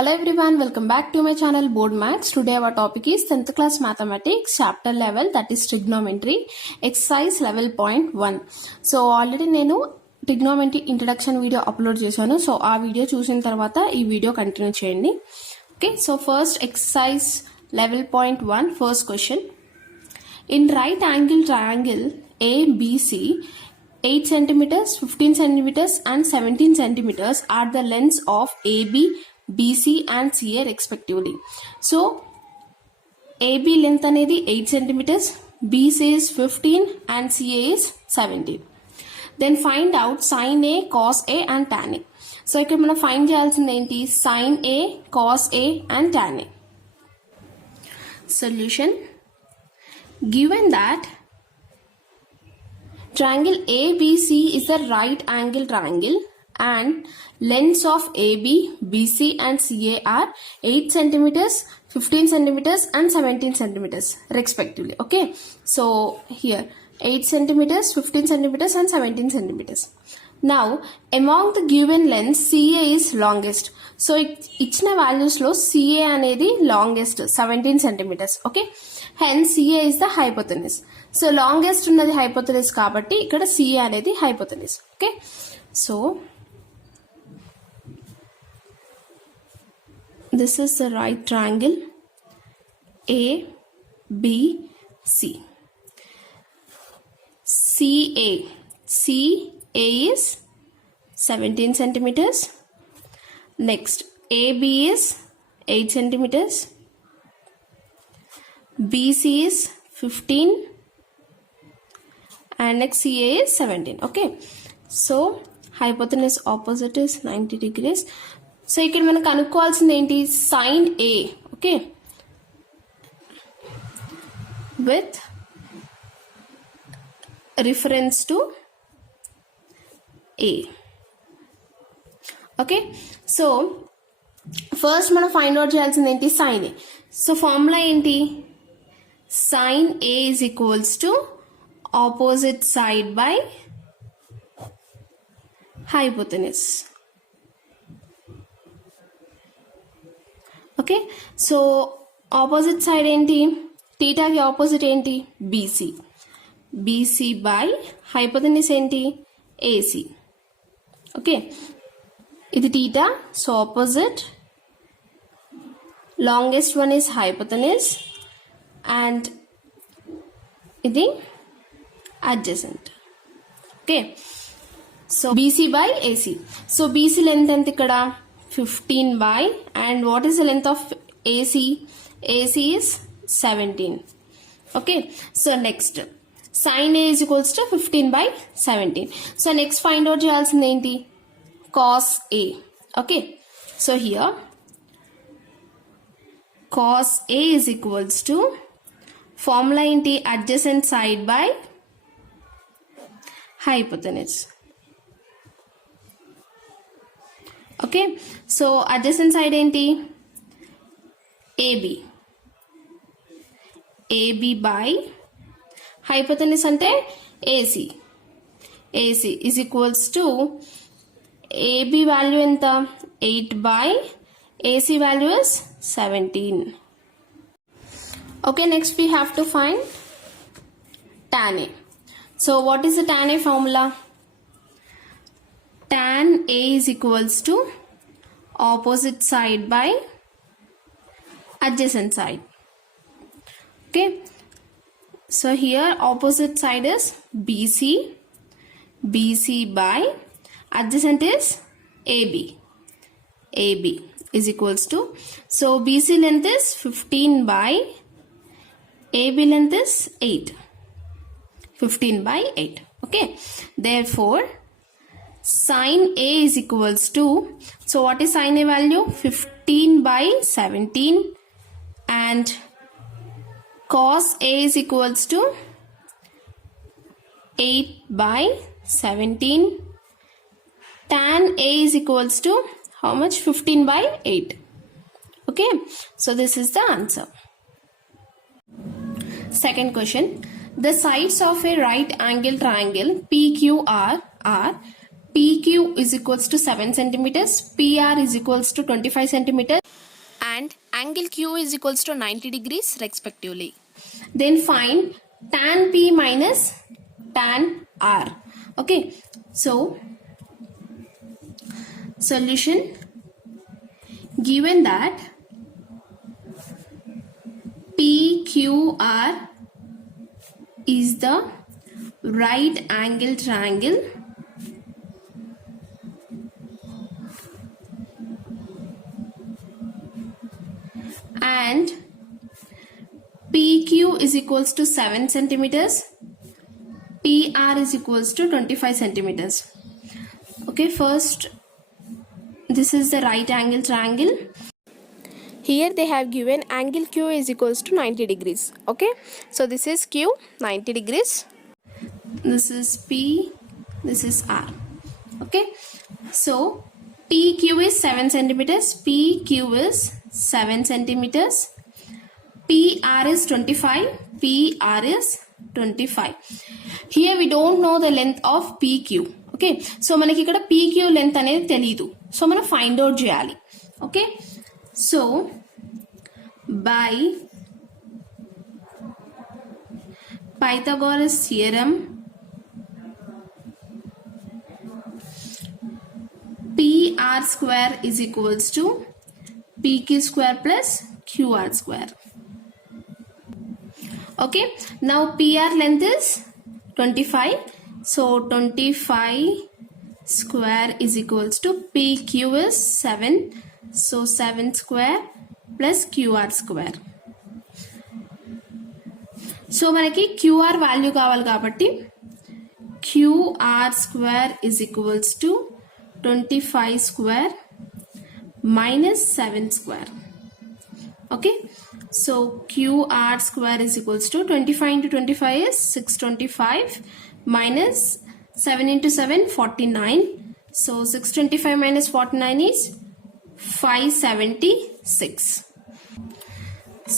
Hello everyone, welcome back to my channel Board Maths. Today our topic is 10th class mathematics chapter level, that is trigonometry, exercise level point 1. So already నేను trigonometry introduction video upload చేశాను. So ఆ video చూసిన తర్వాత ఈ video continue చేయండి. Okay, so first exercise level point 1, first question. In right angle triangle ABC, 8 centimeters, 15 centimeters and 17 centimeters are the lengths of AB, BC and CA respectively. So AB length అనేది 8 centimeters, BC is 15 and CA is 17. Then find out sin A, cos A and tan A. So ఇక్కడ మనం find చేయాల్సింది ఏంటి? sin A, cos A and tan A. Solution. Given that triangle ABC is a right angle triangle and lengths of AB, BC and CA are 8 centimeters, 15 centimeters and 17 centimeters respectively. Okay, so here 8 centimeters, 15 centimeters and 17 centimeters. Now among the given lengths CA is longest. So ఇచ్చిన values లో CA అనేది longest 17 centimeters. Okay, hence CA is the hypotenuse. So longest ఉన్నది hypotenuse కాబట్టి ఇక్కడ CA అనేది hypotenuse. Okay, so this is the right triangle ABC. CA is 17 centimeters. Next AB is 8 centimeters. BC is 15 and next CA is 17. Okay, so hypotenuse opposite is 90 degrees. So ఇక్కడ మనం కనుక్కోవాల్సింది ఏంటి? sin A. Okay, with reference to A. Okay, so first మనం find out చేయాల్సింది ఏంటి? sin A. So formula ఏంటి? sin A is equals to opposite side by hypotenuse. Okay, so opposite side ఏంటి? థీటాకి opposite ఏంటి? బీసీ. బీసీ బై హైపోటెన్యూస్ ఏంటి? AC. Okay, ఇది theta, so opposite longest one is hypotenuse and ఇది adjacent. Okay, so BC by AC. So BC length ఎంత ఇక్కడ? 15 by, and what is the length of AC? AC is 17. Okay, so next sin A is equals to 15 by 17. So next find out చేయాల్సింది ఏంటి? cos A. Okay, so here cos A is equals to formula ఏంటి? adjacent side by hypotenuse. Okay, so adjacent side ఏంటి? AB. AB by hypotenuse అంటే AC. AC is equals to AB value ఎంత? 8 by AC value is 17. Okay, next we have to find tan A. So what is the tan A formula? tan A is equals to opposite side by adjacent side. Okay, so here opposite side is BC. BC by adjacent is AB. AB is equals to, so BC length is 15 by AB length is 8. 15 by 8. Okay, therefore sin A is equals to, so what is sin A value? 15 by 17 and cos A is equals to 8 by 17. Tan A is equals to how much? 15 by 8. Okay, so this is the answer. Second question. The sides of a right angle triangle PQR are PQ is equals to 7 centimeters, PR is equals to 25 centimeters, and angle Q is equals to 90 degrees respectively. Then find tan P minus tan R. Okay, so solution, given that PQR is the right angle triangle and PQ is equals to 7 centimeters, PR is equals to 25 centimeters. Okay, first this is the right angle triangle. Here they have given angle Q is equals to 90 degrees. Okay, so this is Q 90 degrees, this is P, this is R. Okay, so PQ is 7 centimeters, PQ is 7 centimeters, PR is 25, PR is 25. Here we don't know the length of PQ. Okay, so మనకి ఇక్కడ PQ length అనేది తెలియదు, so మనం find out చేయాలి. Okay, so by Pythagoras theorem, PR square is equals to PQ square plus QR square. Okay, now PR length is 25, so 25 square is equals to PQ is 7, so 7 square plus QR square. So మనకి QR value కావాలి కాబట్టి QR square is equals to 25 square minus 7 square. Okay, so QR square is equals to 25 into 25 is 625 minus 7 into 7 49. So 625 minus 49 is 576.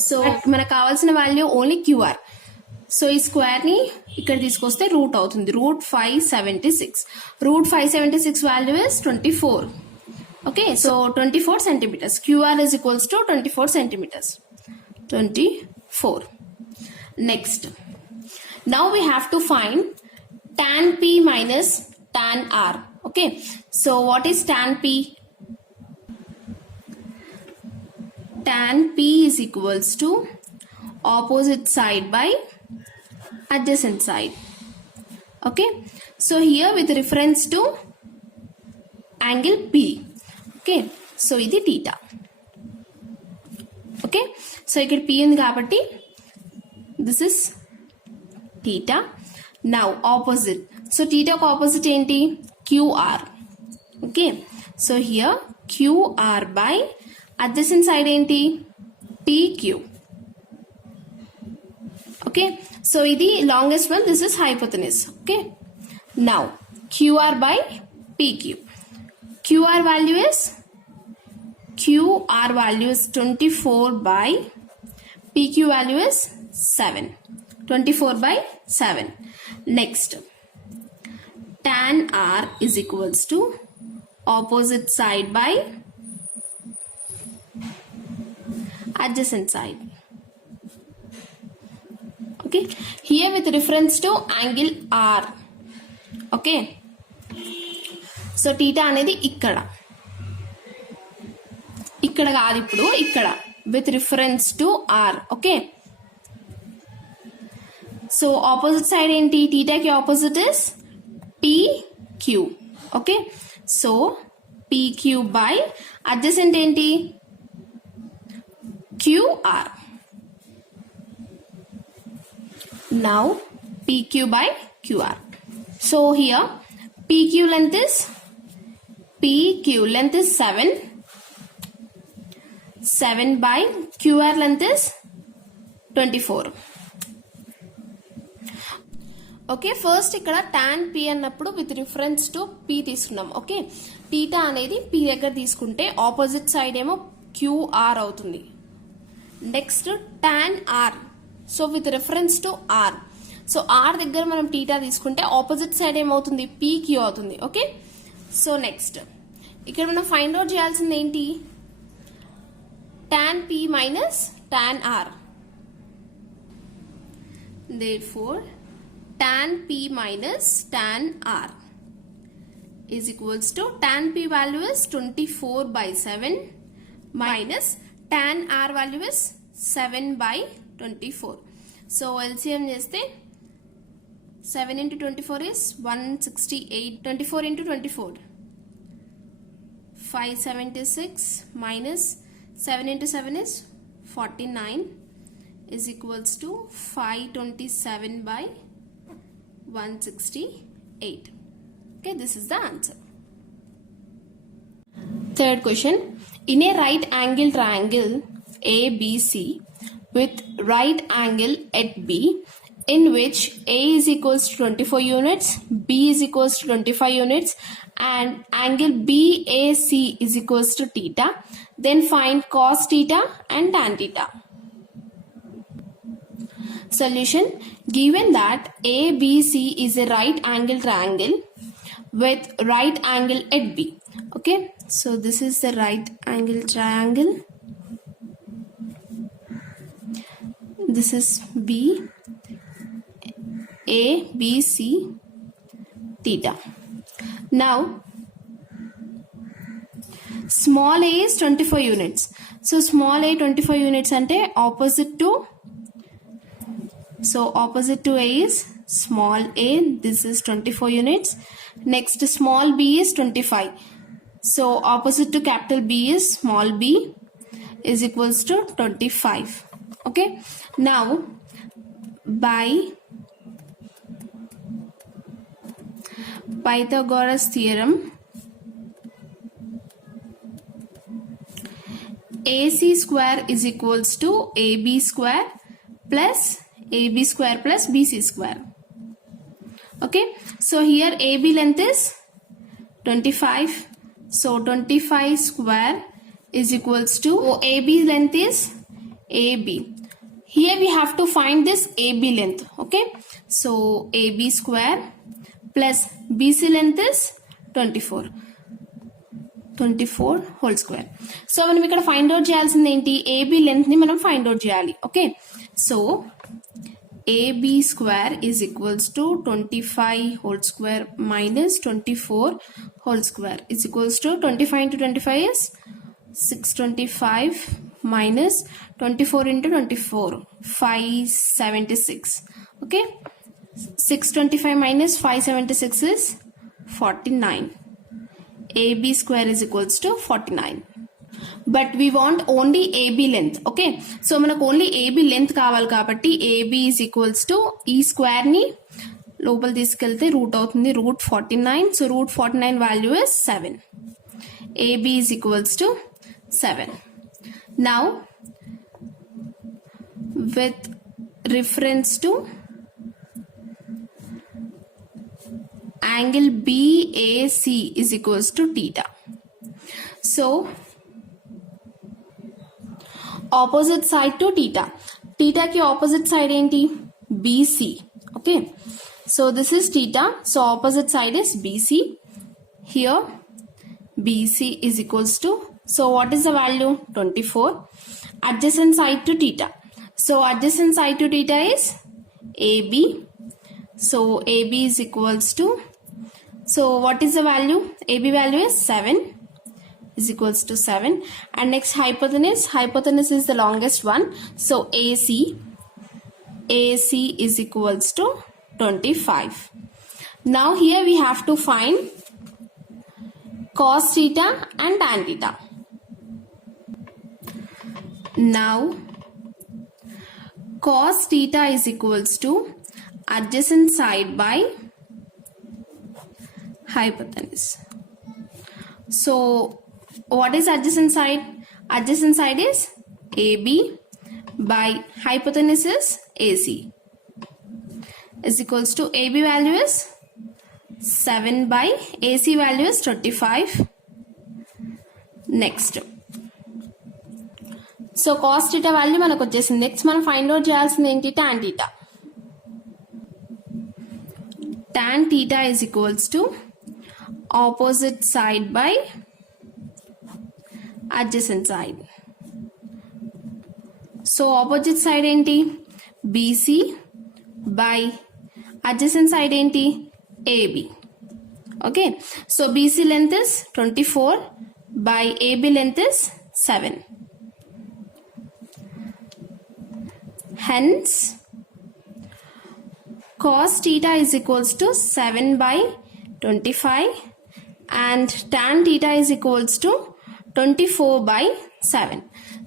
So మనకు కావాల్సిన value only QR. So ఈ square ని ఇక్కడ తీసుకొస్తే root అవుతుంది, root 576. Root 576 value is 24. Okay, so 24 centimeters. QR is equals to 24 centimeters. 24. Next, now we have to find tan P minus tan R. Okay, so what is tan P? Tan P is equals to opposite side by adjacent side. Okay, so here with reference to angle P. Okay, so ఇది theta. Okay, so ఇక్కడ P ఉంది కాబట్టి this is theta. Now opposite, so theta కు opposite ఏంటి? QR. Okay, so here QR by adjacent side ఏంటి? PQ. Okay, so ఇది longest one, this is hypotenuse. Okay, now QR by PQ. QR value is 24 by PQ value is 7. 24 by 7. Next, tan R is equals to opposite side by adjacent side. Okay, here with reference to angle R. Okay, so theta అనేది ఇక్కడ కాదు, ఇప్పుడు ఇక్కడ with reference to R. Okay, so opposite side ఏంటి? theta కి opposite is PQ. Okay, so PQ by adjacent ఏంటి? QR. Now PQ by QR. So here PQ length is 7. 7 by QR length is 24. Okay, first ఇక్కడ tan P అన్నప్పుడు with reference to P తీసుకున్నాం. Okay, theta అనేది P దగ్గర తీసుకుంటే opposite side ఏమో QR అవుతుంది. Next tan R, so with reference to R. So R దగ్గర మనం థీటా తీసుకుంటే ఆపోజిట్ సైడ్ ఏమవుతుంది? PQ అవుతుంది. ఓకే, సో నెక్స్ట్ ఇక్కడ మనం ఫైండ్ అవుట్ చేయాల్సింది ఏంటి? tan P minus tan R. Therefore, tan P minus tan R is equals to, tan P value is 24 by 7 minus tan R value is 7 by 24. So LCM చేస్తే 7 into 24 is 168. 24 into 24, 576 minus 7 into 7 is 49 is equals to 527 by 168. Okay, this is the answer. Third question. In a right angle triangle ABC with right angle at B, in which A is equals to 24 units, B is equals to 25 units, and angle BAC is equals to theta, then find cos theta and tan theta. Solution. Given that ABC is a right angle triangle with right angle at B. Okay, so this is the right angle triangle. This is B, A, B, C, theta. Now, small a is 24 units. So, small a 24 units ante opposite to, so opposite to a is small a, this is 24 units. Next, small b is 25. So, opposite to capital B is small b is equals to 25. Okay. Now, by Pythagoras theorem, AC square is equals to AB square plus BC square. Okay, so here AB length is 25, so 25 square is equals to, AB length is AB. Here we have to find this AB length. Okay, so AB square plus BC length is 24 whole square. So మనం ఇక్కడ find out చేయాల్సింది ఏంటి, AB length ని మనం find out చేయాలి. Okay, so AB square is equals to 25 whole square minus 24 whole square is equals to, 25 into 25 is 625 minus 24 into 24, 576. Okay, 625 minus 576 is 49. AB square is equals to 49. But we want only AB length. Okay, so manaku only AB length కావాలి కాబట్టి AB is equals to, ఈ square ని లోపల తీసుకెళ్తే root అవుతుంది, root 49. So root 49 value is 7. AB is equals to 7. Now, with reference to angle BAC is equals to theta. So, opposite side to theta. Theta ki opposite side enti? BC. Okay. So, this is theta. So, opposite side is BC. Here, BC is equals to, so what is the value? 24. Adjacent side to theta. So, adjacent side to theta is AB. So, AB is equals to, so what is the value? AB value is 7 is equals to 7. And next hypotenuse is the longest one. So, AC is equals to 25. Now, here we have to find cos theta and tan theta. Now, cos theta is equals to adjacent side by hypotenuse. So, what is adjacent side? Adjacent side is AB by hypotenuse is AC is equals to, AB value is 7 by AC value is 25. Next, so cos theta value మనకు వచ్చేసింది. Next మనం find out చేయాల్సింది ఏంటి, tan theta. Tan theta is equals to opposite side by adjacent side. So opposite side ఏంటి BC by adjacent side ఏంటి AB. Okay, so BC length is 24 by AB length is 7. Hence cos theta is equals to 7 by 25 and tan theta is equals to 24 by 7.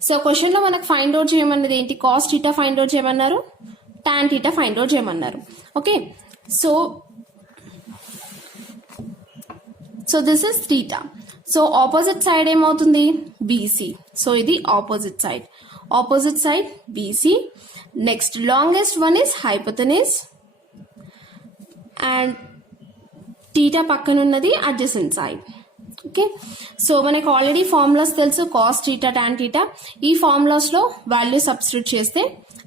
So క్వశ్చన్లో మనకు find out చేయమన్నది ఏంటి cos theta find out చేయమన్నారు, tan theta find out చేయమన్నారు. Okay, so this is theta. So opposite side ఏమవుతుంది BC. So ఇది opposite side BC. Next longest one is hypotenuse and theta పక్కన ఉన్నది adjacent side. Okay, so మనకు already formulas తెలుసు cos theta tan theta. ఈ formulas లో value substitute చేస్తే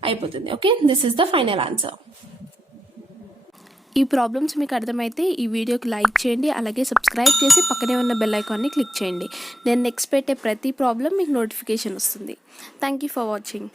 అయిపోతుంది. Okay, this is the final answer. ఈ ప్రాబ్లమ్స్ మీకు అర్థమైతే ఈ వీడియోకి లైక్ చేయండి, అలాగే సబ్స్క్రైబ్ చేసి పక్కనే ఉన్న బెల్ ఐకాన్ని క్లిక్ చేయండి. నేను నెక్స్ట్ పెట్టే ప్రతి ప్రాబ్లం మీకు నోటిఫికేషన్ వస్తుంది. Thank you for watching.